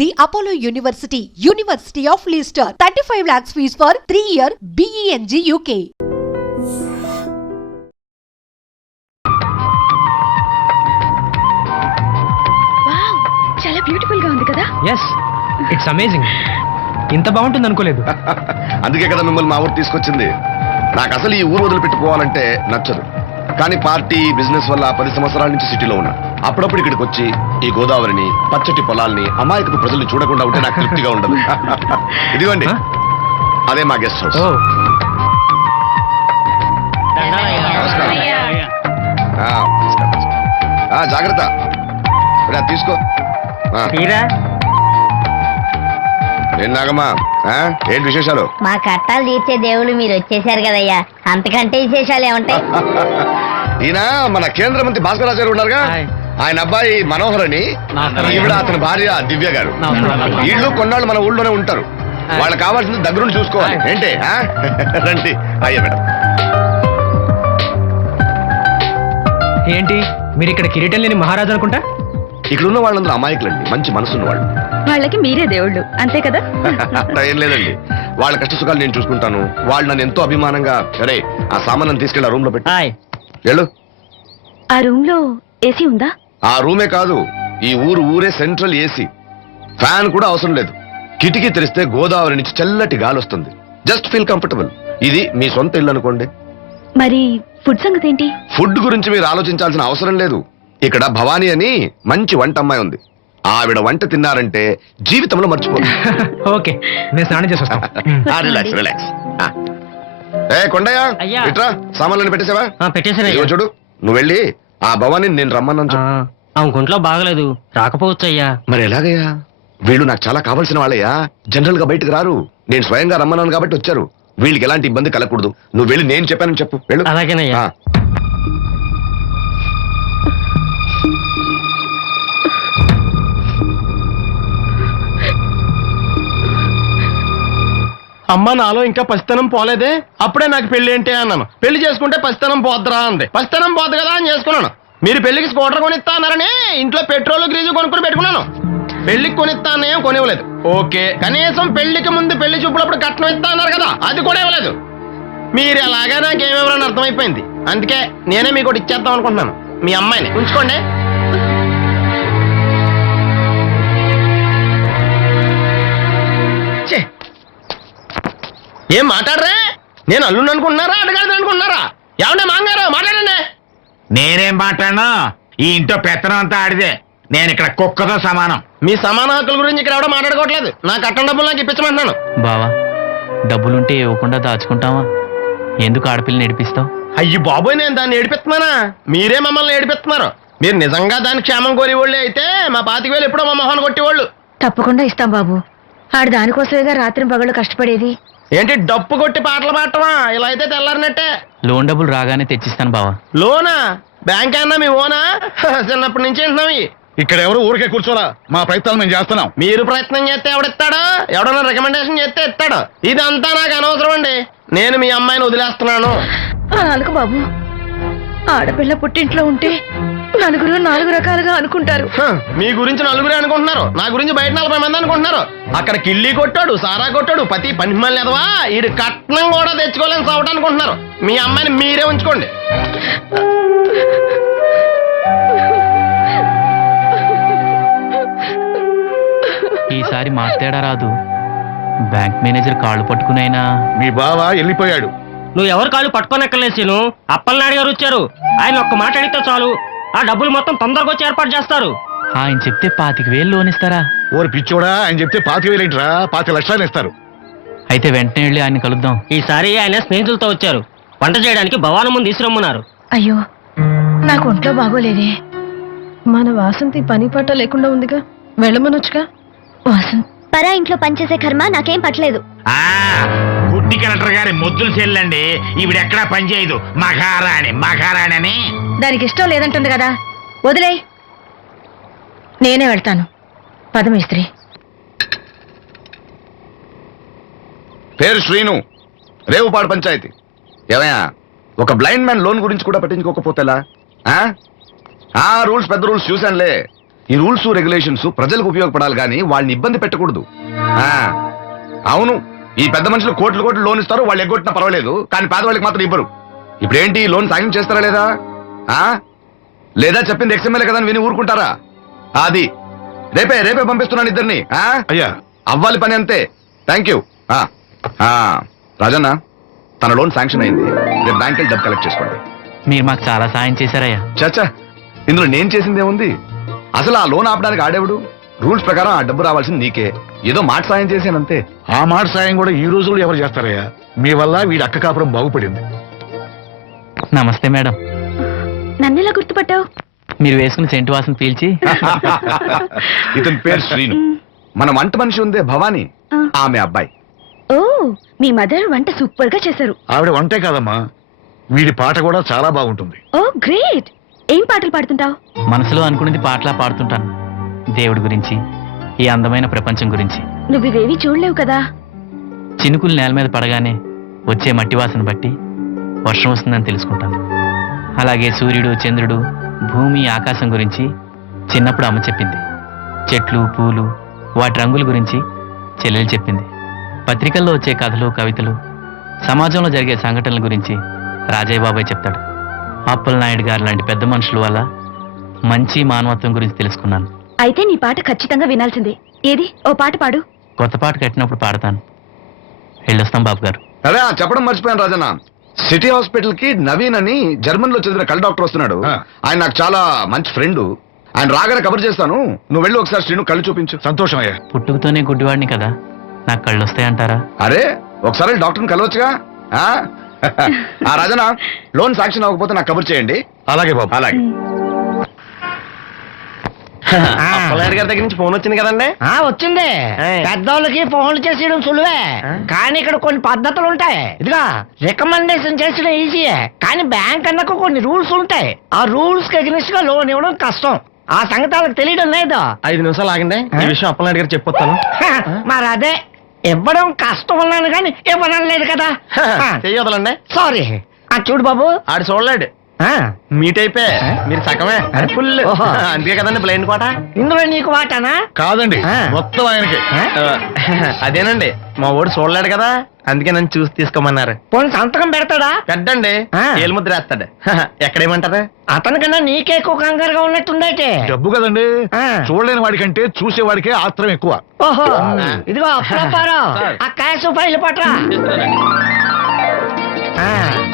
The Apollo University, University of Leicester, 35 lakhs fees for 3-year BEng UK. Wow, చాలా beautiful గా ఉంది కదా? Yes, it's amazing. ఇంత బాగుంటుంది అనుకోలేదు. అందుకే కదా మిమ్మల్ని మా ఊరు తీసుకొచ్చింది. నాకు అసలు ఈ ఊరు వదిలిపెట్టుకోవాలంటే నచ్చదు. కానీ పార్టీ బిజినెస్ వల్ల 10 సంవత్సరాల నుంచి సిటీలో ఉన్నా. అప్పుడప్పుడు ఇక్కడికి వచ్చి ఈ గోదావరిని, పచ్చటి పొలాల్ని, అమాయకపు ప్రజల్ని చూడకుండా ఉంటే నాకు తృప్తిగా ఉండదు. ఇదిగోండి, అదే మా గెస్ట్ హౌస్. జాగ్రత్త, తీసుకో. ఏం నాగమ్మా, ఏంటి విశేషాలు? మా కట్టాలు తీర్చే దేవుళ్ళు మీరు వచ్చేసారు కదయ్యా, అంతకంటే విశేషాలు ఏముంటాయి? ఈయన మన కేంద్ర మంత్రి భాస్కర్ గారు ఉన్నారుగా, ఆయన అబ్బాయి మనోహర్ అని, ఈవిడ అతని భార్య దివ్య గారు. వీళ్ళు కొన్నాళ్ళు మన ఊళ్ళోనే ఉంటారు. వాళ్ళకి కావాల్సింది దగ్గరుండి చూసుకోవాలి. ఏంటి రండి. అయ్యా మేడం, ఏంటి మీరు ఇక్కడ కిరీటం లేని మహారాజు అనుకుంటా? ఇక్కడ ఉన్న వాళ్ళందరూ అమాయకులండి, మంచి మనసున్న వాళ్ళు. వాళ్ళకి మీరే దేవుళ్ళు, అంతే కదా? అట్లా ఏం లేదండి, వాళ్ళ కష్ట సుఖాలు నేను చూసుకుంటాను. వాళ్ళు నన్ను ఎంతో అభిమానంగా, సరే ఆ సామాన్ తీసుకెళ్ళి ఆ రూమ్ లో పెట్టి వెళ్ళు. ఆ రూమ్ లో ఏసీ ఉందా? ఆ రూమే కాదు, ఈ ఊరే సెంట్రల్ ఏసీ. ఫ్యాన్ కూడా అవసరం లేదు. కిటికీ తెరిస్తే గోదావరి నుంచి చల్లటి గాలి వస్తుంది. Just feel comfortable. ఇది మీ సొంత ఇల్లు అనుకోండి. మరి ఫుడ్ సంగతి ఏంటి? ఫుడ్ గురించి మీరు ఆలోచించాల్సిన అవసరం లేదు. ఇక్కడ భవానీ అని మంచి వంట అమ్మాయి ఉంది. ఆవిడ వంట తిన్నారంటే జీవితంలో మర్చిపోదు. ఓకే, నేను స్నానం చేసి వస్తాను. Relax relax. ఏ కొండయ్య, ఇట్రా, సామాన్లను పెట్టేసావా? పెట్టేసాను. చూడు, నువ్వు వెళ్ళి ఆ భవానీ నేను రమ్మన్నాను చెప్పు. ఆమె గుంట్లో బాగలేదు, రాకపోవచ్చు అయ్యా. మరి ఎలాగయ్యా? వీళ్ళు నాకు చాలా కావాల్సిన వాళ్ళయ్యా. జనరల్ గా బయటకు రారు. నేను స్వయంగా రమ్మన్నాను కాబట్టి వచ్చారు. వీళ్ళకి ఎలాంటి ఇబ్బంది కలగకూడదు. నువ్వు వెళ్ళి నేను చెప్పానని చెప్పు. వెళ్ళు. అలాగేనయ్యా. అమ్మ, నాలో ఇంకా పసితనం పోలేదే. అప్పుడే నాకు పెళ్లి ఏంటి అన్నాను. పెళ్లి చేసుకుంటే పసితనం పోద్దురా అంది. పసితనం పోద్దు కదా అని చేసుకున్నాను. మీరు పెళ్లికి స్కూటర్ కొనిస్తా అన్నారని ఇంట్లో పెట్రోల్ గ్రీజు కొనుక్కుని పెట్టుకున్నాను. పెళ్లికి కొనిస్తా అన్న ఏం కొనివ్వలేదు. ఓకే, కనీసం పెళ్లికి ముందు పెళ్లి చూపులప్పుడు కట్నం ఇస్తా అన్నారు కదా, అది కూడా ఇవ్వలేదు. మీరు ఎలాగా నాకేమివ్వరని అర్థమైపోయింది. అందుకే నేనే మీకు ఒకటి ఇచ్చేద్దాం అనుకుంటున్నాను. మీ అమ్మాయిని ఉంచుకోండి. ఏం మాట్లాడరే? నేను అల్లుండి అనుకుంటున్నారా, అడగాలి అనుకుంటున్నారా? ఏమంటే మాంగారు మాట్లాడండి. నేనేం మాట్లాడను, ఈ ఇంట్లో పెత్తనం అంతా ఆడిదే. నేను ఇక్కడ కుక్కతో సమానం. మీ సమాన హక్కుల గురించి ఇక్కడ ఎవడో మాట్లాడుకోవట్లేదు. నా కట్టం డబ్బులు నాకు ఇప్పించమంటున్నాను. బావా, డబ్బులుంటే ఇవ్వకుండా దాచుకుంటావా? ఎందుకు ఆడపిల్లని ఏడిపిస్తావు? అయ్యి బాబోయ్, నేను దాన్ని ఏడిపిస్తున్నానా? మీరే మమ్మల్ని ఏడిపిస్తున్నారు. మీరు నిజంగా దాని క్షేమం కోరేవాళ్ళే అయితే మా 25,000 ఎప్పుడో మా మొహాన్ని కొట్టేవాళ్ళు. తప్పకుండా ఇస్తాం బాబు. ఆడు దానికోసమేగా రాత్రి పగళ్ళు కష్టపడేది. ఏంటి డప్పు కొట్టి పాటలు పాడటమా? ఇలా అయితే తెల్లారినట్టే. లోన్ డబ్బులు రాగానే తెచ్చిస్తాను బావా. లోనా? బ్యాంక్ అన్నా మీ ఓనా? చిన్నప్పటి నుంచి వింటున్నాం. ఇక్కడ ఎవరు ఊరికే కూర్చోరా, మా ప్రయత్నాలు మేము చేస్తున్నాం. మీరు ప్రయత్నం చేస్తే ఎవడిస్తాడు? ఎవడన్నా రికమెండేషన్ చేస్తే ఇస్తాడు. ఇదంతా నాకు అనవసరం అండి. నేను మీ అమ్మాయిని వదిలేస్తున్నాను. అలాగ బాబు, ఆడపిల్ల పుట్టింట్లో ఉంటే నలుగురు 4 రకాలుగా అనుకుంటారు. మీ గురించి నలుగురే అనుకుంటున్నారు, నా గురించి బయట 40 మంది అనుకుంటున్నారు. అక్కడ కిళ్ళి కొట్టాడు, సారా కొట్టాడు, పతి పని లేదవా, ఈడు కట్నం కూడా తెచ్చుకోలేని సవట అనుకుంటున్నారు. మీ అమ్మాయిని మీరే ఉంచుకోండి. ఈసారి మార్తేడా రాదు. బ్యాంక్ మేనేజర్ కాళ్ళు పట్టుకునైనా. మీ బావ వెళ్ళిపోయాడు. నువ్వు ఎవరు కాళ్ళు పట్టుకోనక్కర్లేను. అప్పలనాయుడు గారు వచ్చారు. ఆయన ఒక్క మాట అడిగితే చాలు, ఆ డబ్బులు మొత్తం తొందరగా వచ్చి ఏర్పాటు చేస్తారు. ఆయన చెప్తే 25,000 లోన్ ఇస్తారా? ఓరి పిచ్చోడా, ఆయన చెప్తే 25,000 ఏంట్రా, 5 లక్షలు ఇస్తారు. అయితే వెంటనే వెళ్ళి ఆయన కలుద్దాం. ఈసారి ఆయన స్నేహితులతో వచ్చారు. వంట చేయడానికి భవానం ముందు తీసుకురమ్మన్నారు. అయ్యో, నాకు ఒంట్లో బాగోలేదే. మన వాసంతి పని పట్ట లేకుండా ఉందిగా, వెళ్ళమనొచ్చుగా. వాసంతి పరా ఇంట్లో పనిచేసే కర్మ నాకేం పట్టలేదు. గుడ్డి కలెక్టర్ గారి ముద్దులు చెల్లండి. ఈవిడెక్కడా పనిచేయదు. మహారాణి అని. దానికి ఇష్టం లేదంటుంది కదా, వదిలే. నేనే వెళ్తాను. పదమేస్త్రి. పేరు శ్రీను, రేవుపాడు పంచాయతీ. ఏమయ్యా, ఒక బ్లైండ్ మ్యాన్ లోన్ గురించి కూడా పట్టించుకోకపోతేలా? రూల్స్ పెద్ద రూల్స్ చూశానులే. ఈ రూల్స్ రెగ్యులేషన్స్ ప్రజలకు ఉపయోగపడాలి కానీ వాళ్ళని ఇబ్బంది పెట్టకూడదు. అవును, ఈ పెద్ద మనుషులు కోట్లు కోట్లు లోన్ ఇస్తారు, వాళ్ళు ఎగ్గొట్టినా పర్వాలేదు, కానీ పేదవాళ్ళకి మాత్రం ఇవ్వరు. ఇప్పుడేంటి లోన్ సాయం చేస్తారా లేదా? లేదా చెప్పింది ఎక్స్ఎంఎల్ఏ కదా అని విని ఊరుకుంటారా? అది రేపే పంపిస్తున్నాను ఇద్దరిని. అయ్యా అవ్వాలి పని అంతే. Thank you. రాజన్న, తన లోన్ శాంక్షన్ అయింది, రేపు బ్యాంక్ వెళ్ళి డబ్బు కలెక్ట్ చేసుకోండి. మీరు మాకు చాలా సాయం చేశారయ్యా. చాచా, ఇందులో నేను చేసిందే ఉంది. అసలు ఆ లోన్ ఆపడానికి ఆడేవుడు? రూల్స్ ప్రకారం ఆ డబ్బు రావాల్సింది నీకే, ఏదో మాట సాయం చేశానంతే. ఆ మాట సాయం కూడా ఈ రోజుల్లో ఎవరు చేస్తారయ్యా? మీ వల్ల వీడి అక్క కాపురం బాగుపడింది. నమస్తే మేడం. నన్నెలా గుర్తుపట్టావు? మీరు వేసుకున్న సెంటు వాసన పీల్చి ఇతని పేరు శ్రీను, మన వంట మనిషి ఉందే భవానీ, ఆమె అబ్బాయి. ఓ, మీ మదర్ వంట సూపర్ గా చేశారు. ఆవిడ వంటే కాదమ్మా, వీడి పాట కూడా చాలా బాగుంటుంది. ఓ గ్రేట్. ఏం పాటలు పాడుతుంటావు? మనసులో అనుకున్నది పాటలా పాడుతుంటాను. దేవుడి గురించి, ఈ అందమైన ప్రపంచం గురించి. నువ్వు ఇవేవి చూడలేవు కదా. చినుకులు నేల మీద పడగానే వచ్చే మట్టి వాసన బట్టి వర్షం వస్తుందని తెలుసుకుంటాను. అలాగే సూర్యుడు, చంద్రుడు, భూమి, ఆకాశం గురించి చిన్నప్పుడు అమ్మ చెప్పింది. చెట్లు, పూలు, వాటి రంగుల గురించి చెల్లెలు చెప్పింది. పత్రికల్లో వచ్చే కథలు, కవితలు, సమాజంలో జరిగే సంఘటనల గురించి రాజయ్య బాబాయ్ చెప్తాడు. అప్పలనాయుడు గారు లాంటి పెద్ద మనుషుల వల్ల మంచి మానవత్వం గురించి తెలుసుకున్నాను. అయితే నీ పాట ఖచ్చితంగా వినాల్సిందే. ఏది, ఓ పాట పాడు. కొత్త పాట కట్టినప్పుడు పాడతాను. వెళ్ళొస్తాం బాబు గారు. అదే చెప్పడం మర్చిపోయాను రాజన్న, సిటీ హాస్పిటల్ కి నవీన్ అని జర్మన్ లో చదివిన కళ్ళ డాక్టర్ వస్తున్నాడు. ఆయన నాకు చాలా మంచి ఫ్రెండ్. ఆయన రాగానే కబర్ చేస్తాను, నువ్వు వెళ్ళి ఒకసారి శ్రీను కళ్ళు చూపించు. సంతోషం అయ్యా. పుట్టుకతోనే గుడ్డివాడిని కదా, నాకు కళ్ళు వస్తాయంటారా? అరే, ఒకసారి డాక్టర్ని కలవచ్చుగా. రాజన్న, లోన్ శాంక్షన్ అవ్వకపోతే నాకు కబర్ చేయండి. అలాగే బాబు. అలాగే. అప్పలనాయుడు గారి దగ్గర నుంచి ఫోన్ వచ్చింది కదండి. వచ్చింది. పెద్దోళ్ళకి ఫోన్లు చేసేయడం సులువే, కానీ ఇక్కడ కొన్ని పద్ధతులు ఉంటాయి. ఇదిగా రికమెండేషన్ చేసడం ఈజీయే, కానీ బ్యాంక్ అన్నకు కొన్ని రూల్స్ ఉంటాయి. ఆ రూల్స్ కి అగ్నిస్ట్ గా లోన్ ఇవ్వడం కష్టం. ఆ సంగతి వాళ్ళకి తెలియడం లేదు. 5 నిమిషాలు ఆగండి, ఈ విషయం అప్పలనాయుడు గారు చెప్పొస్తాను. మరి అదే ఇవ్వడం కష్టం ఉన్నాను కానీ ఇవ్వడం లేదు కదా. చెయ్యొదలండి. సారీ. చూడు బాబు, ఆడు చూడలేడు, మీట్ అయిపోయి మీరు సగమే ఫుల్. అందుకే కదండి బ్లైండ్ కోట. ఇందులో నీకు వాటానా? కాదండి, మొత్తం ఆయనకి. అదేనండి, మా ఓడు చూడలేడు కదా, అందుకే నన్ను చూసి తీసుకోమన్నారు. పోనీ సంతకం పెడతాడా? పెద్దండి, ఏలుముద్ర వేస్తాడు. ఎక్కడేమంటారు? అతనికన్నా నీకే ఎక్కువ కంగారుగా ఉన్నట్టుందైతే. డబ్బు కదండి, చూడలేని వాడికంటే చూసేవాడికే ఆత్రం ఎక్కువ. ఓహో, ఇదిగో అప్పుడప్పారో, ఆ క్యాష్ ఫైల్ పట్రా.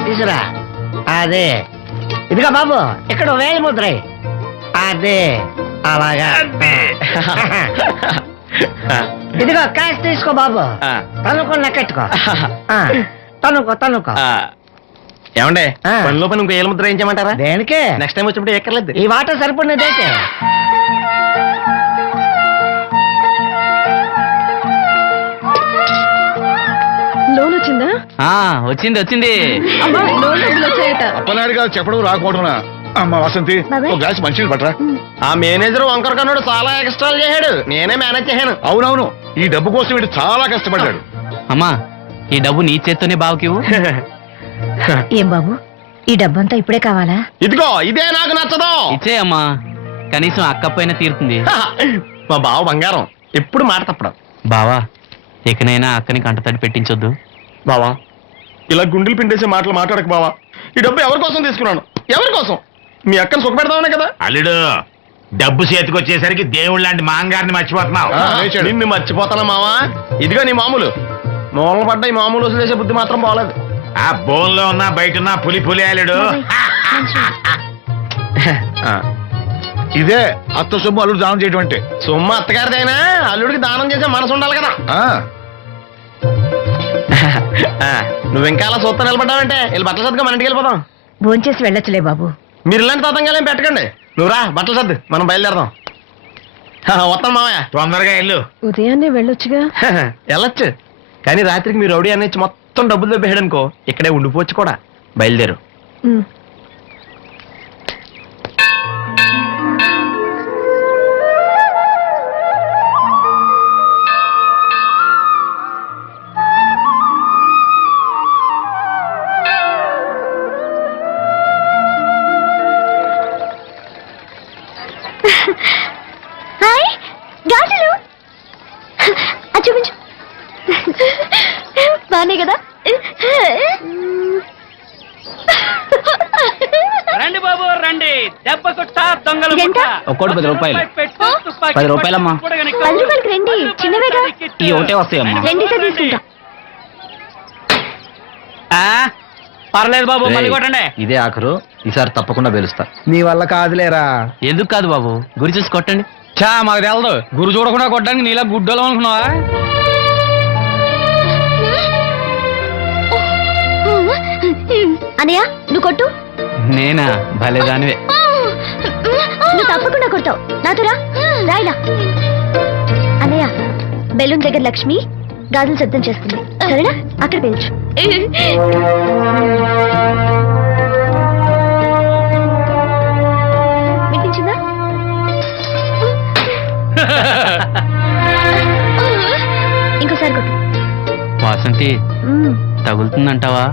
తీసురా. అదే, ఇదిగో బాబు, ఇక్కడ వేలు ముద్ర. అదే, అలాగా. ఇదిగో క్యాష్ తీసుకో బాబు, తనుకో లెక్కెట్టుకో. తనుకో. ఏమండే, పనిలో పని ఇంకో ఏలుముద్ర ఏం చేయమంటారా? దేనికే? నెక్స్ట్ టైం వచ్చినప్పుడు ఎక్కర్లేదు. ఈ వాటర్ సరిపడినదైతే. లోన్ వచ్చిందా? వచ్చింది. అమ్మా, లోన్ డబ్బులు వచ్చాయట. అప్పలనాయుడు గారు చెప్పడం రాకపోవడం. అమ్మ వసంతి, ఒక గ్లాస్ మంచినీళ్ళు పట్టరా. ఆ మేనేజర్ వంకర కన్నాడు, చాలా ఎక్స్ట్రాలు చేశాడు, నేనే మేనేజ్ చేశాను. అవునవును, ఈ డబ్బు కోసం వీడు చాలా కష్టపడ్డాడు. అమ్మా, ఈ డబ్బు నీ చేత్తోనే బావుకివు. ఏం బాబు, ఈ డబ్బంతా ఇప్పుడే కావాలా? ఇదిగో ఇదే నాకు నచ్చదు. ఇచ్చే అమ్మా, కనీసం అక్కపోయినా తీరుతుంది. మా బావ బంగారం, ఎప్పుడు మాట తప్పడం. బావా, ఇకనైనా అక్కని కంటతడి పెట్టించొద్దు. బావా, ఇలా గుండెలు పిండేసే మాటలు మాట్లాడక బావా. ఈ డబ్బు ఎవరి కోసం తీసుకున్నాను? ఎవరి కోసం? మీ అక్కను సుఖపెడదామనే కదా. అల్లుడు, డబ్బు చేతికొచ్చేసరికి దేవుడు లాంటి మాంగారిని మర్చిపోతున్నావు. నిన్ను మర్చిపోతానా మావా? ఇదిగో నీ మామూలు మూలన పడ్డ ఈ మామూలు వసూలు చేసే బుద్ధి మాత్రం బాగలేదు. ఆ బోన్లో ఉన్నా బయట ఉన్నా పులి అల్లుడు. ఇదే అత్త సొమ్ము అల్లుడు దానం చేయడం అంటే. సొమ్ము అత్తగారిదైనా అల్లుడికి దానం చేసే మనసు ఉండాలి కదా. నువ్వు ఇంకా అలా చూస్తా నిలబడ్డావంటే వీళ్ళు బట్టలు సర్దుగా మన ఇంటికి వెళ్ళిపోదాం. భోంచేసి వెళ్ళొచ్చులే బాబు. మీరు ఇలాంటి తతంగాలేం పెట్టకండి. నువ్వు రా, బట్టలు సర్దు, మనం బయలుదేరదాం. వస్తాను మామయ్య. తొందరగా వెళ్ళు. ఉదయాన్నే వెళ్ళొచ్చుగా. వెళ్ళొచ్చు, కానీ రాత్రికి మీరు రౌడీ అనేది మొత్తం డబ్బులు దొబ్బేయడనుకో, ఇక్కడే ఉండిపోవచ్చు కూడా. బయలుదేరు. చూపించు బానే కదా రండి బాబు రండి దెబ్బ కొట్ట దొంగల ఇదెంత? ఒక్కోటి 10 రూపాయలు 10 రూపాయలమ్మా 10 రూపాయలకి రండి చిన్నవేగా ఈ ఒకటే వస్తాయమ్మా రెండు సార్ తీసుకుంటా పర్లేదు బాబు మళ్ళీ కొట్టండి ఇదే ఆఖరు ఈసారి తప్పకుండా గెలుస్తా. నీ వల్ల కాదులేరా. ఎందుకు కాదు బాబు గురి చూసి కొట్టండి చా మాకు తెలదు, గురు చూడకుండా కొట్టడానికి నీలా గుడ్డలో అనుకున్నావా? అనయ్య నువ్వు కొట్టు నేనా భలేదానివే. నువ్వు తప్పకుండా కొడతావు నాతో రాయిలా అన్నయ్య బెలూన్ దగ్గర లక్ష్మి గాజులు శబ్దం చేస్తుంది సరేనా అక్కడ పిలుచు వినిపించిందా ఇంకోసారి కొట్టు వాసంతి తగులుతుందంటావా?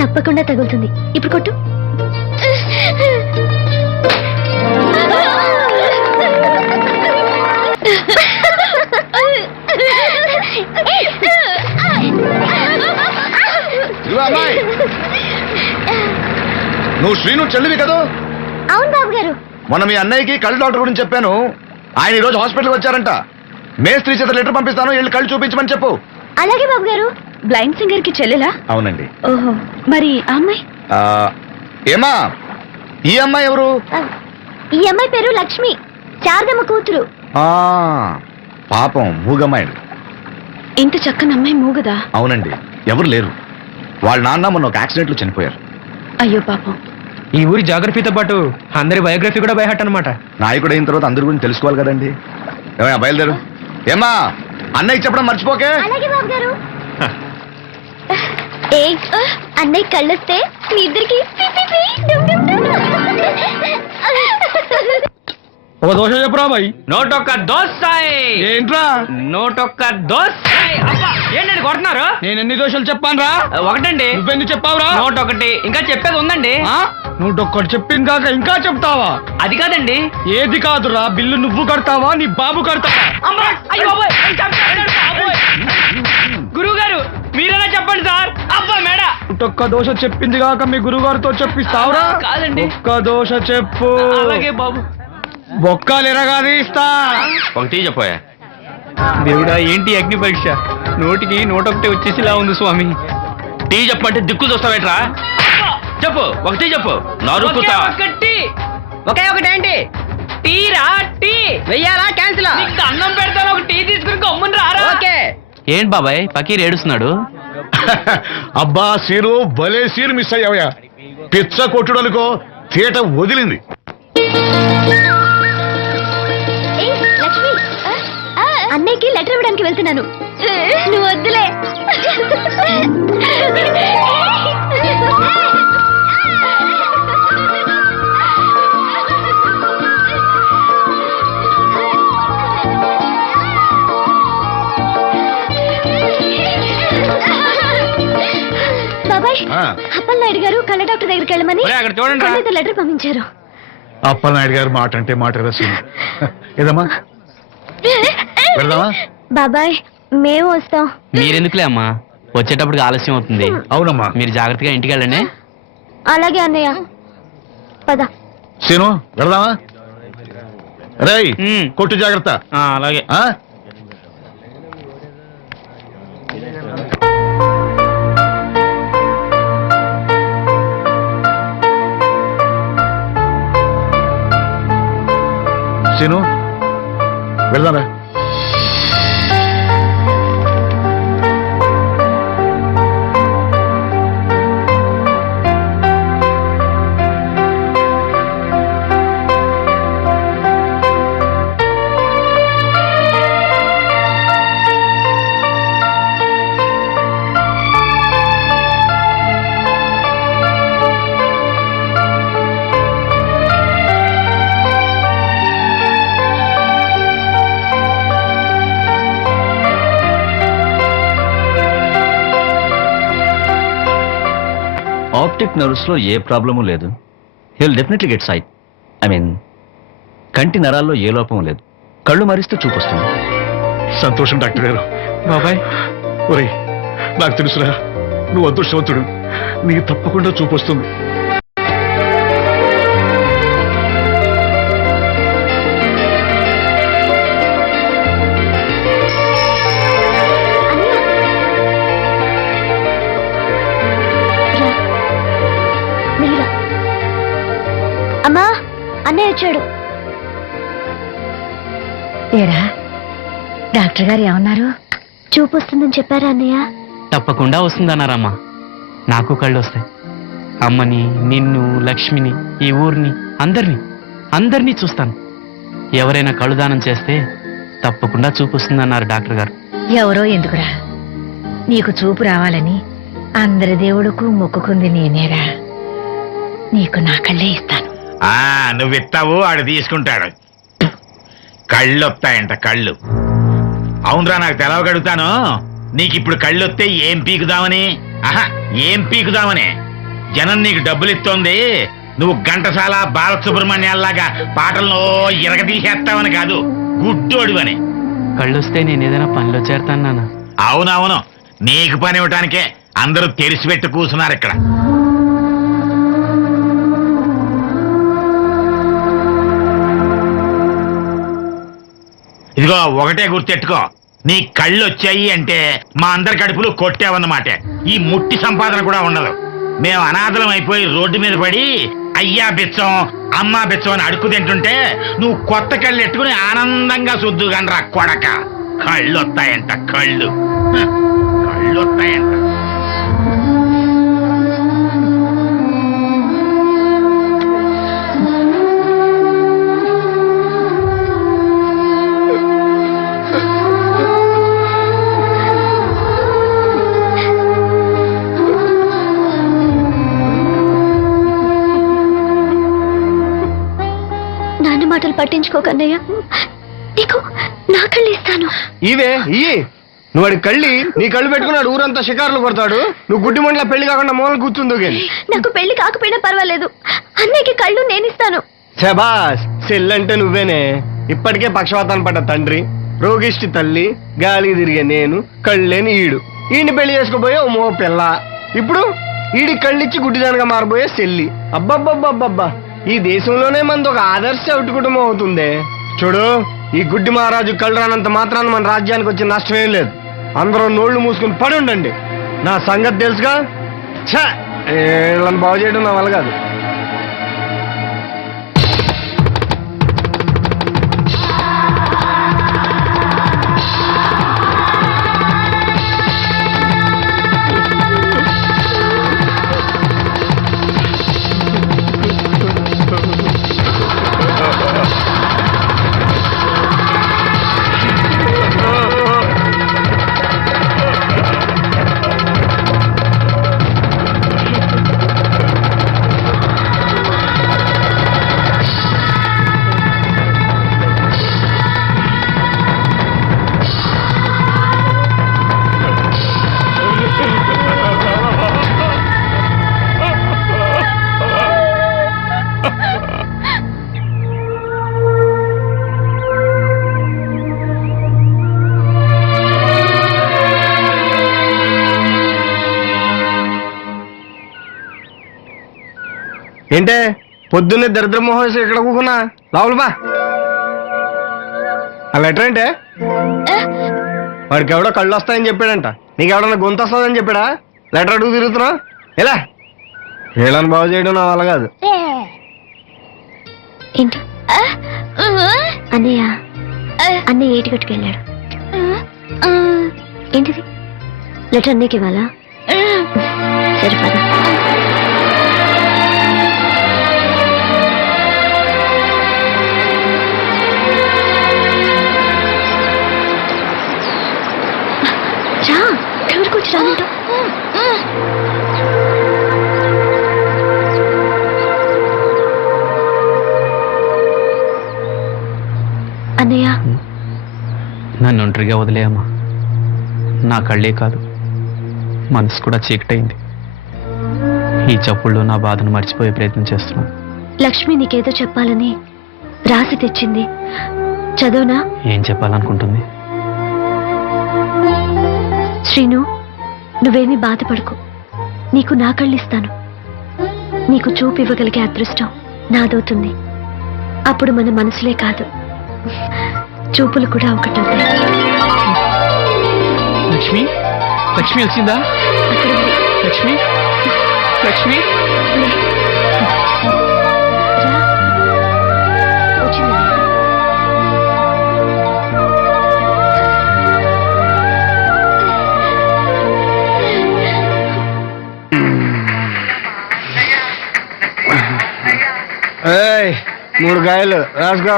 తప్పకుండా తగులుతుంది ఇప్పుడు కొట్టు ఇదిగో అమ్మాయి, నువ్వు శ్రీను చెల్లివి కదా? అవును బాబు గారు మొన్న మీ అన్నయ్యకి కళ్ళు డాక్టర్ గురించి చెప్పాను. ఆయన ఈ రోజు హాస్పిటల్కి వచ్చారంట. మేస్త్రి చేత లెటర్ పంపిస్తాను, వెళ్ళి కళ్ళు చూపించమని చెప్పు. అలాగే బాబు గారు బ్లైండ్ సింగర్ కి చెల్లెలా అవునండి. ఓహో మరి ఆ అమ్మాయి ఏమా ఈ అమ్మాయి ఎవరు? ఈ అమ్మాయి పేరు లక్ష్మి శారదమ్మ కూతురు ఆ, పాపం మూగమ్మాయి. ఇంత చక్కని అమ్మాయి మూగదా అవునండి, ఎవరు లేరు. వాళ్ళ నాన్న మొన్న ఒక యాక్సిడెంట్ లో చనిపోయారు. అయ్యో పాపం ఈ ఊరి జాగ్రఫీతో పాటు అందరి బయోగ్రఫీ కూడా బయట అన్నమాట. నాయకుడు అయిన తర్వాత అందరి గురించి తెలుసుకోవాలి కదండి. ఏమయ్యా బయలుదేరు. ఏమా అన్నయ్య చెప్పడం మర్చిపోకే. అలాగే బాబు గారు ఏ అన్నయ్య కళ్ళొస్తే మీ ఇద్దరికి ఒక దోశ చెప్పురా బాయ్. నోటొక్క దోసాయి ఏంట్రా నోటొక్క దోసాయి. ఏంటండి కొడుతున్నారు? నేను ఎన్ని దోశలు చెప్పాను రా? ఒకటండి. నువ్వెన్ని చెప్పావురా? నోటొకటి ఇంకా చెప్పేది ఉందండి. నువ్వు ఒక్కటి చెప్పింది కాక ఇంకా చెప్తావా? అది కాదండి. ఏది కాదురా, బిల్లు నువ్వు కడతావా నీ బాబు కడతావా? గురువు గారు మీరైనా చెప్పండి సార్. అబ్బా మేడ ఒక్క దోశ చెప్పింది కాక మీ గురుగారితో చెప్పిస్తావురా? కాదండి. ఒక్క దోశ చెప్పు. అలాగే బాబు. బొక్కలు ఎరగాది ఇస్తా. ఒకటి చెప్పోయా. దేవుడా ఏంటి అగ్ని పరీక్ష? నోటికి నోటొకటి వచ్చేసిలా ఉంది స్వామి. టీ చెప్పంటే దిక్కు చూస్తావేట్రా? చెప్పు ఒకటి చెప్పు. నరుకుతా. ఒకే ఒకటి ఏంటి? టీ రా. టీ వెయ్యాలా క్యాన్సిల్? అన్నం పెడతాను, ఒక టీ తీసుకుని గమ్మున రారా. ఓకే. ఏంటి బాబాయ్ పకీర్ ఏడుస్తున్నాడు? అబ్బా సీరు భలే సీరు మిస్ అయ్యావయ్యా. పిచ్చ కొట్టుడు అనుకో, తేట వదిలింది. లక్ష్మి అన్నయ్యకి లెటర్ ఇవ్వడానికి వెళ్తున్నాను నువ్వు వద్దులే బాబాయ్ అప్పలనాయుడు గారు కళ్ళ డాక్టర్ దగ్గరికి వెళ్ళమని అక్కడ చూడండి. కళ్ళతో లెటర్ పంపించారు. అప్పలనాయుడు గారు మాట అంటే మాట రసీదు. ఏదమ్మా వెళ్దామా? బాబాయ్ మేము వస్తాం. మీరెందుకులే అమ్మా, వచ్చేటప్పటికి ఆలస్యం అవుతుంది. అవునమ్మా. మీరు జాగ్రత్తగా ఇంటికి వెళ్ళండి. అలాగే అన్నయ్య పద. సీను వెళ్దామా? రేయ్ కొట్టు జాగ్రత్త. అలాగే. సీను వెళ్దాంరా. ఆప్టిక్ నర్వ్స్ లో ఏ ప్రాబ్లము లేదు. He'll definitely get sight. I mean కంటి నరాల్లో ఏ లోపం లేదు. కళ్ళు మరిస్తే చూపొస్తుంది. సంతోషం డాక్టర్ గారు. బాబాయ్ ఒరే నాకు తెలుసురా, నువ్వు అదృష్టవంతుడు. నీకు తప్పకుండా చూపొస్తుంది. మీరా? అమ్మా, అన్నయ్య వచ్చాడు. ఏరా డాక్టర్ గారు ఏమన్నారు? చూపు వస్తుందని చెప్పారా అన్నయ్య? తప్పకుండా వస్తుందన్నారమ్మా. నాకు కళ్ళు వస్తాయి. అమ్మని, నిన్ను, లక్ష్మిని, ఈ ఊరిని, అందరినీ చూస్తాను. ఎవరైనా కళ్ళు దానం చేస్తే తప్పకుండా చూపిస్తుందన్నారు డాక్టర్ గారు. ఎవరో ఎందుకురా, నీకు చూపు రావాలని అందరి దేవుడుకు మొక్కుకుంది నేనేరా. నీకు నా కళ్ళే ఇస్తాను. నువ్వు ఇస్తావు, ఆడు తీసుకుంటాడు. కళ్ళు వస్తాయంట, కళ్ళు. అవునరా, నాకు తెలవగడుగుతాను. నీకు ఇప్పుడు కళ్ళు వస్తే ఏం పీకుదామని? ఏం పీకుదామని? జనం నీకు డబ్బులు ఇస్తోంది, నువ్వు ఘంటసాల బాలసుబ్రహ్మణ్యాల్లాగా పాటలను ఇరగదీసేస్తావని కాదు, గుడ్డోడివని. కళ్ళొస్తే నేను ఏదైనా పనిలో చేరతాను నాన్న. అవునవును, నీకు పని ఇవ్వటానికే అందరూ తెరిచిపెట్టి కూర్చున్నారు ఇక్కడ. ఇదిగో ఒకటే గుర్తెట్టుకో, నీ కళ్ళు వచ్చాయి అంటే మా అందరి కడుపులు కొట్టావన్నమాట. ఈ ముట్టి సంపాదన కూడా ఉండదు. మేము అనాథలం అయిపోయి రోడ్డు మీద పడి అయ్యా బిచ్చం, అమ్మా బిచ్చం అని అడుక్కు తింటుంటే నువ్వు కొత్త కళ్ళు ఎట్టుకుని ఆనందంగా శుద్ధుగానరా కొడక. కళ్ళు వస్తాయంట, కళ్ళు వస్తాయంట. నాన్న మాటలు పట్టించుకోకన్నయ్య, నీకు నా కళ్ళు ఇస్తాను. ఇవే నువ్వు వాడి కళ్ళి నీ కళ్ళు పెట్టుకున్నాడు, ఊరంతా షికారులు కొడతాడు. నువ్వు గుడ్డి మండల పెళ్లి కాకుండా మూల కూర్చుందో కానీ. నాకు పెళ్లి కాకపోయినా పర్వాలేదు, అన్నయ్యకి కళ్ళు నేనిస్తాను. శబాస్, సెల్లంటే నువ్వేనే. ఇప్పటికే పక్షవాతాన్ని పడ్డ తండ్రి, రోగిష్టి తల్లి, గాలికి తిరిగే నేను, కళ్ళేని ఈడు. ఈయన్ని పెళ్లి చేసుకోబోయే ఓ మో పిల్ల. ఇప్పుడు ఈడి కళ్ళిచ్చి గుడ్డిదానిగా మారబోయే చెల్లి. అబ్బబ్బబ్బబ్బబ్బా, ఈ దేశంలోనే మనది ఒక ఆదర్శ ఒకటి కుటుంబం అవుతుందే. చూడు, ఈ గుడ్డి మహారాజు కళ్ళు రానంత మాత్రాన మన రాజ్యానికి వచ్చే నష్టమేం లేదు. అందరూ నోళ్లు మూసుకుని పడి ఉండండి. నా సంగతి తెలుసుగా. వీళ్ళని బాగు చేయడం నా వల్ల కాదు. ఏంటే పొద్దున్నే దరిద్ర మోహన్ ఇక్కడ కూకున్నా? రావులు బా. ఆ లెటర్ ఏంటే? వాడికి ఎవడో కళ్ళు వస్తాయని చెప్పాడంట. నీకెవడన్నా గొంతు వస్తుందని చెప్పాడా? లెటర్ అడుగు తిరుగుతున్నా ఎలా? వీళ్ళని బాగు చేయడం నా వల్ల కాదు. అన్నయ్య అన్నయ్య ఏటి కట్టుకెళ్ళాడు. ఏంటిది? లెటర్ అన్నయ్యకి ఇవ్వాలా? సరే పద. రా, ఎవరికి వచ్చి రానంట. అన్నయ్య, నన్ను ఒంటరిగా వదిలేయమ్మా. నా కళ్ళే కాదు, మనసు కూడా చీకటైంది. ఈ చప్పుళ్ళు నా బాధను మర్చిపోయే ప్రయత్నం చేస్తున్నాను. లక్ష్మి నీకేదో చెప్పాలని రాసి తెచ్చింది, చదవనా? ఏం చెప్పాలనుకుంటుంది? శ్రీను, నువ్వేమీ బాధపడకు. నీకు నా కళ్ళిస్తాను. నీకు చూపు ఇవ్వగలిగే అదృష్టం నాదవుతుంది. అప్పుడు మన మనసులే కాదు, చూపులు కూడా ఒకటవుతాయి. లక్ష్మి లక్ష్మి వచ్చిందా? అక్కడ ఉంది. లక్ష్మి లక్ష్మి లే. రా. వచ్చింది. ఏయ్, 3 కాయలు రాసుకో.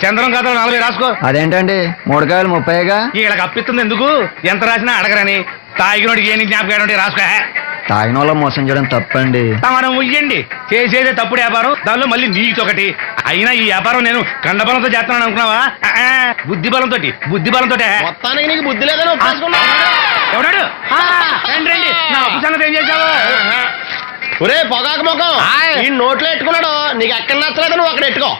చంద్రం కథలు 40 రాసుకో. అదేంటండి 3 కాయలు 30గా? వీళ్ళకి అప్పిస్తుంది ఎందుకు? ఎంత రాసినా అడగరని. తాగినోడికి ఏ జ్ఞాపకం రాసుకో. తాగిన వాళ్ళ మోసం చేయడం తప్పండి. మనం ఉయ్యండి, చేసేదే తప్పుడు వ్యాపారం, దానిలో మళ్ళీ నీతొకటి. అయినా ఈ వ్యాపారం నేను కండబలంతో చేస్తున్నాను అనుకున్నావా? బుద్ధి బలంతో మొత్తానికి నీకు బుద్ధి లేదని ఎవడాడు? రండి, నా అప్పు సంగతి ఏం చేశావు? ఒరే పొగాకు ముఖం, ఈ నోట్లో ఎట్టుకున్నాడు. నీకు ఎక్కడ నచ్చలేదు, నువ్వు అక్కడ ఎట్టుకో.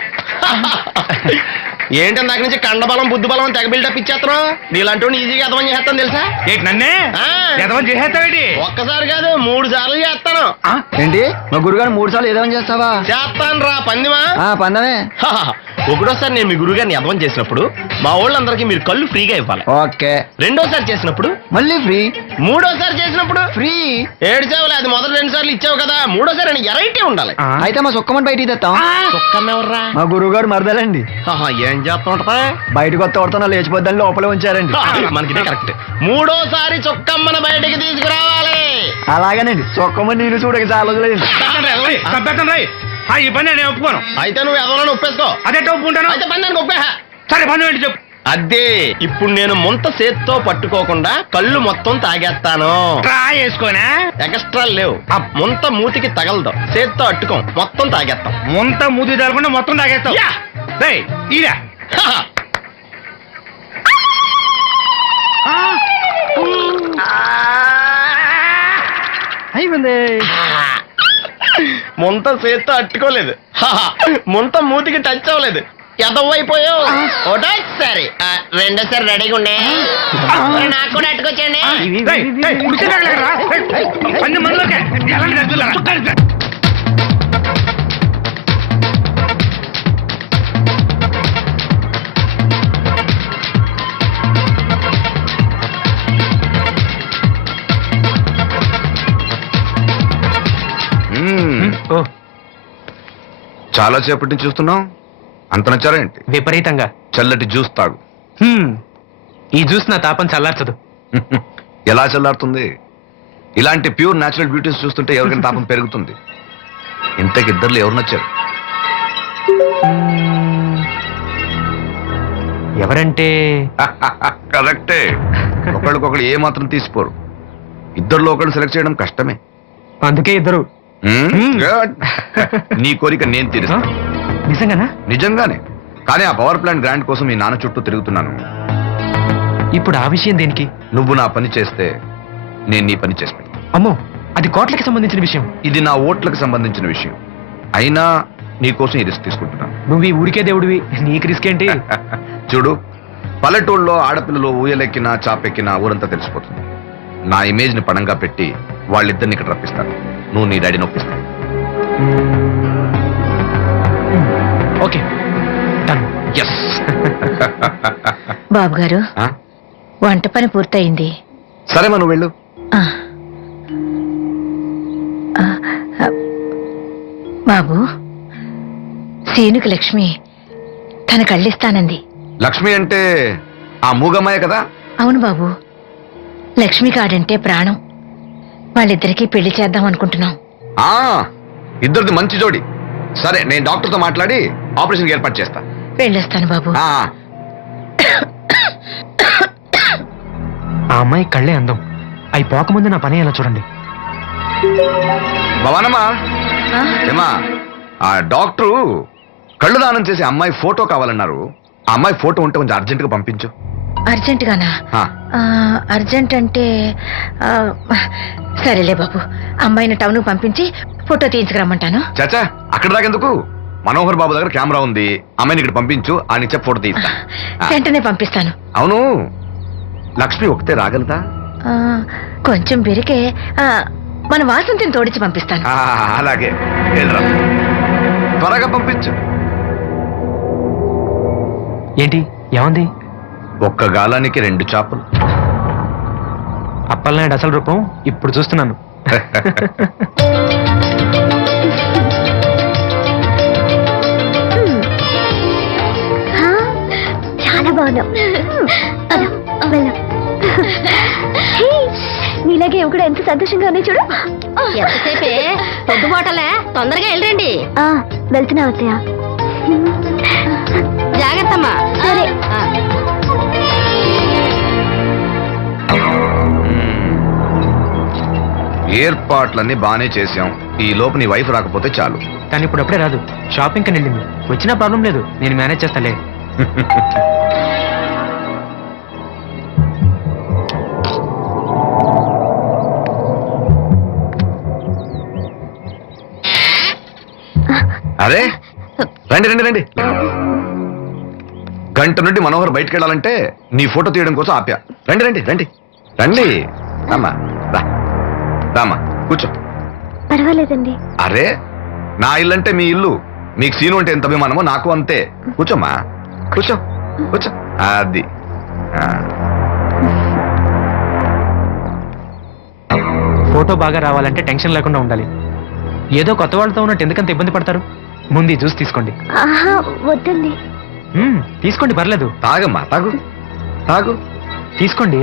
ఏంటి దాని నుంచి కండబలం బుద్ధి బలం తెగ బిల్డప్ ఇచ్చేస్తున్నావు? నీలాంటి ఈజీగా ఎదవం చేస్తాను తెలుసా? ఏంటి నన్నే ఎదవం చేసేస్తావేంటి? ఒక్కసారి కాదు 3 సార్లు చేస్తాను. ఏంటి మా గురుగారు 3 సార్లు ఏదేమని చేస్తావా? చేస్తాను రా పందిమా. పందమే. ఒకటోసారి నేను మీ గురుగారిని ఎదవం చేసినప్పుడు మా వాళ్ళందరికీ మీరు కళ్ళు ఫ్రీగా ఇవ్వాలి. ఓకే. రెండోసారి చేసినప్పుడు మళ్ళీ ఫ్రీ. మూడోసారి చేసినప్పుడు ఫ్రీ. ఏడ్చావులే, అది మొదటి 2 సార్లు ఇచ్చావు కదా, మూడోసారి అని ఎరైటీ ఉండాలి. అయితే మా సుక్కమని బయటికి తెస్తాం. ఒక్కమ్మెవర్రా? మా గురుగారు మరదలండి. ఏం చేస్తుంటా? బయటకు వస్తే కొడుతున్నా లేచిపోద్దని లోపలే ఉంచారండి. మనకి కరెక్ట్. మూడోసారి చొక్కమ్మని బయటికి తీసుకురావాలి. అలాగేనండి, సుక్కమని నేను చూడక చాలా రోజులైంది. ఈ పని నేను ఒప్పుకోను. అయితే నువ్వు ఎవరైనా ఒప్పేసుకో. అదే ఒప్పుకుంటాను. అయితే పని నేను ఒప్పే. సరే పని ఏంటి చెప్పు. అదే ఇప్పుడు నేను ముంత చేత్తో పట్టుకోకుండా కళ్ళు మొత్తం తాగేస్తాను. వేసుకోనా? ఎక్స్ట్రా లేవు. ముంత మూతికి తగలదు, చేత్తో అట్టుకోం, మొత్తం తాగేస్తాం. ముంత మూతి తగలకుండా మొత్తం తాగేస్తాం. ఇదా అయిపోయింది. ముంత చేత్తో అట్టుకోలేదు, ముంత మూతికి టచ్ అవ్వలేదు, ఎదవైపోయావు. ఒకటోసారి రెండోసారి రెడీగా ఉండే. నాకు కూడా అట్టుకొచ్చండి. చాలా సేపటి నుంచి చూస్తున్నాం. అంత నచ్చారా ఏంటి? విపరీతంగా. చల్లటి జ్యూస్ తాగు. ఈ జ్యూస్ నా తాపం చల్లార్చదు. ఎలా చల్లారుతుంది? ఇలాంటి ప్యూర్ న్యాచురల్ బ్యూటీస్ చూస్తుంటే ఎవరికైనా తాపం పెరుగుతుంది. ఇంతకి ఇద్దరు ఎవరు నచ్చారు? ఎవరంటే? కరెక్టే. ఒకళ్ళకొకళ్ళు ఏ మాత్రం తీసిపోరు. ఇద్దరిలో ఒకళ్ళు సెలెక్ట్ చేయడం కష్టమే. అందుకే ఇద్దరు. Good. నీ కోరిక నేను తీరుస్తాను. నిజంగానా? నిజంగానే. కానీ ఆ పవర్ ప్లాంట్ గ్రాంట్ కోసం మీ నాన్న చుట్టూ తిరుగుతున్నాను. ఇప్పుడు ఆ విషయం దేనికి? నువ్వు నా పని చేస్తే నేను నీ పని చేసి పెడతాను. అమ్మో, అది కోట్లకి సంబంధించిన విషయం. ఇది నా ఓట్లకు సంబంధించిన విషయం. అయినా నీకోసం ఈ రిస్క్ తీసుకుంటున్నాను. నువ్వు ఈ ఊరికే దేవుడివి, నీకు రిస్క్ ఏంటి? చూడు, పల్లెటూళ్ళలో ఆడపిల్లలు ఊయలెక్కినా చాపెక్కినా ఊరంతా తెలిసిపోతుంది. నా ఇమేజ్ ని పణంగా పెట్టి వాళ్ళిద్దరిని ఇక్కడ రప్పిస్తాను. నువ్వు నీ డాడీ నొప్పిస్తాను. Okay, done. ఎస్. బాబు గారు, వంట పని పూర్తయింది. సరే మనం వెళ్ళు. బాబు, సీనుకి లక్ష్మి తన కళ్ళిస్తానంది. లక్ష్మి అంటే ఆ మూగమ్మాయ కదా? అవును బాబు, లక్ష్మి కాడంటే ప్రాణం. వాళ్ళిద్దరికీ పెళ్లి చేద్దాం అనుకుంటున్నాం. ఇద్దరిది మంచి జోడి. సరే, నేను డాక్టర్తో మాట్లాడి ఆపరేషన్ ఏర్పాటు చేస్తా. వెళ్ళొస్తాను బాబు. ఆ అమ్మాయి కళ్ళే అందం. అవి పోకముందు నా పని ఎలా చూడండి. భవానమ్మా, ఏమా, ఆ డాక్టరు కళ్ళు దానం చేసి అమ్మాయి ఫోటో కావాలన్నారు. ఆ అమ్మాయి ఫోటో ఉంటే కొంచెం అర్జెంటుగా పంపించు. అర్జెంట్ గానా? అర్జెంట్ అంటే సరేలే బాబు, అమ్మాయిని టౌన్ పంపించి ఫోటో తీయించుకురమ్మంటాను. చాచా, అక్కడ దాకెందుకు? మనోహర్ బాబు దగ్గర కెమెరా ఉంది. అమ్మాయిని ఇక్కడ పంపించు, ఆయన చెప్పి ఫోటో తీస్తా. వెంటనే పంపిస్తాను. అవును, లక్ష్మి ఒకతే రాగలదా? కొంచెం బెరికే మన వాసంతిని తోడిచి పంపిస్తాను. అలాగే వెళ్ళరా, త్వరగా పంపించు. ఏంటి ఏమంది? ఒక్క గాలానికి 2 చేపలు. అప్పలనాయుడు అసలు రూపం ఇప్పుడు చూస్తున్నాను. చాలా బాగున్నావు. వెళ్దాం. హే, నీలాగే ఇవి కూడా ఎంత సంతోషంగా ఉన్నాయి చూడు. ఎంతసేపే పొద్దుబాటలే, తొందరగా వెళ్ళండి. వెళ్తున్నావు అత్తయ్య. జాగ్రత్తమ్మా. సరే. ఏర్పాట్లన్నీ బానే చేశాం. ఈ లోపు నీ వైఫ్ రాకపోతే చాలు. కానీ ఇప్పుడు అప్పుడే రాదు, షాపింగ్ కని వెళ్ళింది. వచ్చినా ప్రాబ్లం లేదు, నేను మేనేజ్ చేస్తాలే. అరే రండి రండి రండి. గంట నుండి మనోహర్ బయటకు వెళ్ళాలంటే నీ ఫోటో తీయడం కోసం ఆప్యా. రండి రండి రండి రండి. రామ్మా, రా రామ్మా, కూర్చో. పర్వాలేదండి. అరే నా ఇల్లు అంటే మీ ఇల్లు, మీకు సీను అంటే ఎంత అభిమానమో నాకు అంతే. కూర్చోమ్మా, కూర్చో కూర్చో. అది ఫోటో బాగా రావాలంటే టెన్షన్ లేకుండా ఉండాలి. ఏదో కొత్త వాళ్ళతో ఉన్నట్టు ఎందుకంత ఇబ్బంది పడతారు? ముందు జ్యూస్ తీసుకోండి. ఆహా, వద్దండి. తీసుకోండి, పర్లేదు. తాగమ్మా, తాగు తాగు, తీసుకోండి.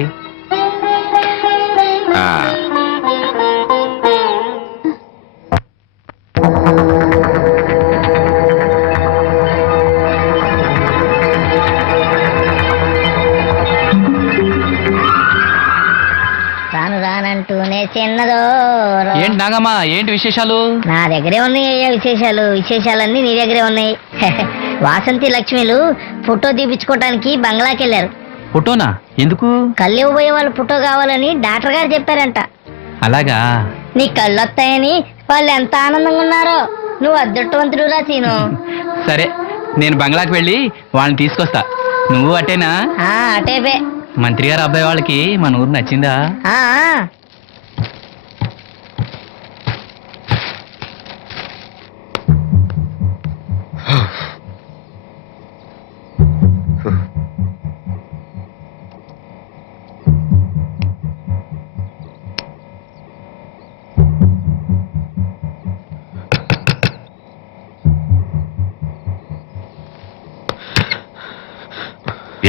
రాను రానంటూనే చిన్నదో. ఏంటి నాగమ్మా, ఏంటి విశేషాలు? నా దగ్గరే ఉన్నాయి అయ్యా విశేషాలు. విశేషాలన్నీ నీ దగ్గరే ఉన్నాయి. వాసంతి లక్ష్మిలు ఫోటో తీపించుకోవటానికి బంగ్లాకి వెళ్ళారు. ఫోటోనా? ఎందుకు? కళ్ళు ఇవ్వబోయే వాళ్ళు ఫోటో కావాలని డాక్టర్ గారు చెప్పారంట. అలాగా? నీ కళ్ళు వస్తాయని వాళ్ళు ఎంత ఆనందంగా ఉన్నారో. నువ్వు అదృష్టవంతుడు రా సీను. సరే, నేను బంగ్లాకి వెళ్ళి వాళ్ళని తీసుకొస్తా. నువ్వు అటేనా? అటేపే. మంత్రి గారు అబ్బాయి వాళ్ళకి మన ఊరు నచ్చిందా?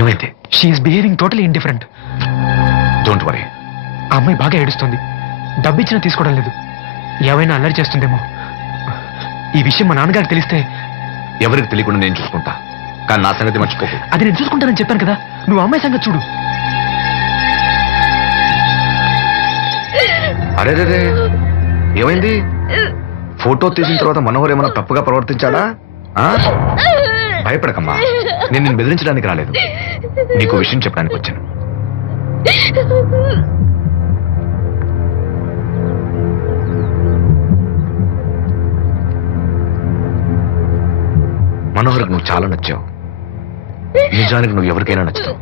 ఏమైంది? She's behaving totally indifferent. Don't worry. ఆ అమ్మాయి బాగా ఏడుస్తుంది. డబ్బిచ్చినా తీసుకోవడం లేదు. ఏవైనా అల్లరి చేస్తుందేమో. ఈ విషయం మా నాన్నగారికి తెలిస్తే? ఎవరికి తెలియకుండా నేను చూసుకుంటా, కానీ నా సంగతి మర్చిపోకు. అది నేను చూసుకుంటానని చెప్పాను కదా, నువ్వు అమ్మాయి సంగతి చూడు. అరే రే, ఏమైంది? ఫోటో తీసిన తర్వాత మనోహర్ ఏమైనా తప్పుగా ప్రవర్తించాడా? భయపడకమ్మా, నేను నిన్ను బెదిరించడానికి రాలేదు, నీకు విషయం చెప్పడానికి వచ్చాను. మనోహర్కి నువ్వు చాలా నచ్చావు. నిజానికి నువ్వు ఎవరికైనా నచ్చుతావు.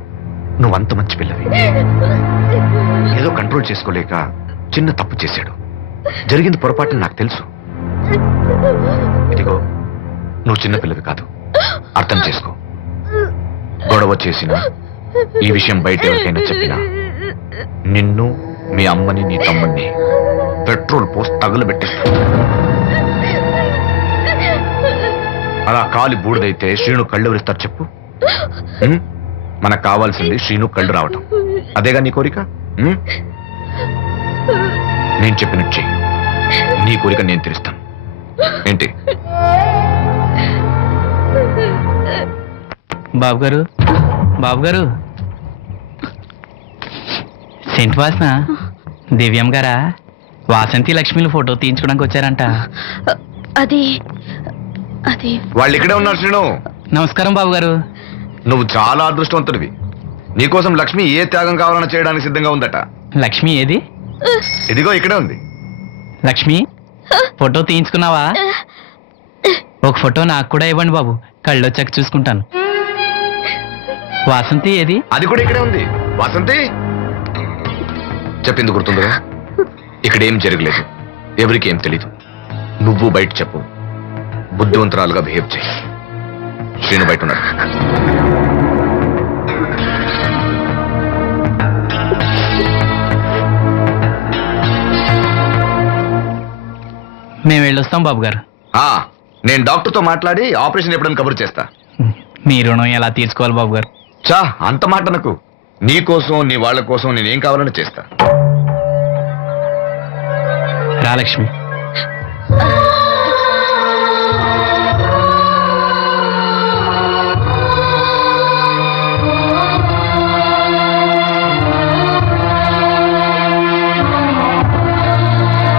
నువ్వు అంత మంచి పిల్లవి. ఏదో కంట్రోల్ చేసుకోలేక చిన్న తప్పు చేశాడు. జరిగింది పొరపాటుని నాకు తెలుసు. ఇదిగో, నువ్వు చిన్న పిల్లవి కాదు, అర్థం చేసుకో. గొడవ చేసినా, ఈ విషయం బయట ఎవరికైనా చెప్పినా, నిన్ను, మీ అమ్మని, నీ తమ్ముడిని పెట్రోల్ పోసి తగులబెట్టేస్తా. అలా కాలి బూడిదైతే శ్రీను కళ్ళు ఎవరిస్తారు చెప్పు? మనకు కావాల్సింది శ్రీను కళ్ళు రావటం. అదేగా నీ కోరిక? నేను చెప్పినట్టు చెయ్యి, నీ కోరిక నేను తీరుస్తాను. ఏంటి? బాబు గారు, బాబు గారు, సెంట్ వాసన దివ్యం గారా? వాసంతి లక్ష్మిలు ఫోటో తీయించుకోవడానికి వచ్చారంట. అది అది వాళ్ళు ఇక్కడే ఉన్నారు శ్రీను. నమస్కారం బాబు గారు. నువ్వు చాలా అదృష్టవంతుడివి. నీకోసం లక్ష్మి ఏ త్యాగం కావాలన్నా చేయడానికి సిద్ధంగా ఉందట. లక్ష్మి ఏది? ఇదిగో ఇక్కడే ఉంది. లక్ష్మి, ఫోటో తీయించుకున్నావా? ఒక ఫోటో నాకు కూడా ఇవ్వండి బాబు, కళ్ళు వచ్చాక చూసుకుంటాను. వాసంతి ఏది? అది కూడా ఇక్కడే ఉంది. వాసంతి, చెప్పింది గుర్తుందిగా? ఇక్కడేం జరగలేదు, ఎవరికి ఏం తెలీదు. నువ్వు బయట చెప్పు, బుద్ధివంతురాలుగా బిహేవ్ చేయి. శ్రీను బయట ఉన్నాడు. మేము వెళ్ళొస్తాం బాబు గారు. నేను డాక్టర్తో మాట్లాడి ఆపరేషన్ ఎప్పుడని కబురు చేస్తా. మీ రుణం ఎలా తీర్చుకోవాలి బాబు గారు? చా, అంత మాట నాకు. నీ కోసం, నీ వాళ్ళ కోసం నేనేం కావాలని చేస్తా. రాలక్ష్మి,